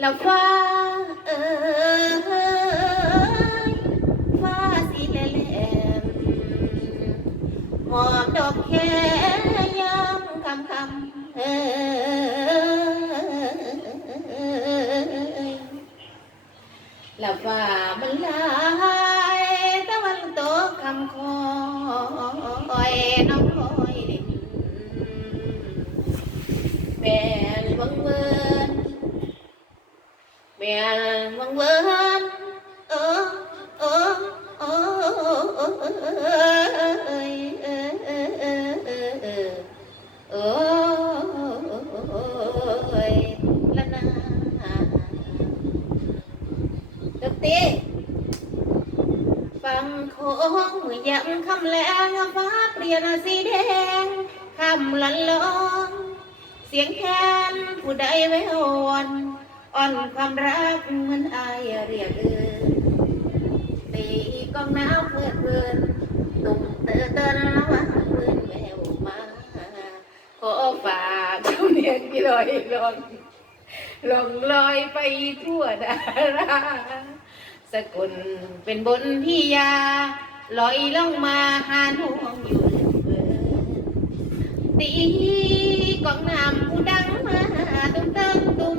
แล้วฟ้าเอ้ยฟ้าสีแหลมหมอมดอกแค่ยามคำคำเอ้ยแล้วฟ้ามันลายตะวันตกคำคอย แม่วังเวินเออเออเออเออเออเออละนาดกตีฟังโค้งมือยามคำแรงฟ้าเปลี่ยนสีแดงคำลันลอง เสียงแคนผู้ใดไว้อ่อน อ่อนความรักเหมือนอายเรียกเอินตีกองน้ำเพื่อนเพื่อนตุ่มเตอเตินะวังเพื่อนแววมาขอฝากเจ้าเนียนกี่ลอยลองลองลอยไปทั่วดาราสกุลเป็นบนที่ยาลอยล่องมาหาน้องอยู่เลือนตีกองน้ำผู้ดังมาตุ้มเติมตุ้ม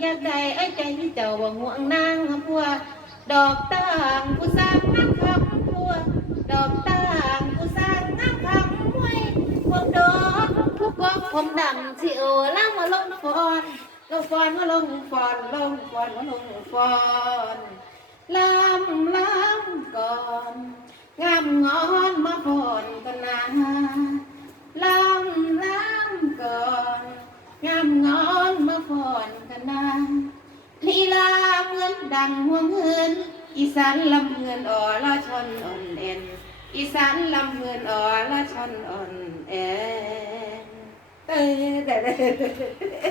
อยากได้ไอ้ใจที่เจ้าว่าห่วงนางพัว ดอกต่างผู้สร้างน้ำคำพัว ดอกต่างผู้สร้างน้ำคำมวยพวกดอกพวกกอกผมดำที่โอล่างมาลงฟอนลงฟอนมาลงฟอนลงฟอนมาลงฟอนลำลำ ดังห่วงเฮือนอีสานลำเงินอ่อละชอนอ่อนเอ็นอีสานลำเงินอ่อละชอนอ่อนเอ็นเต้เต้เต้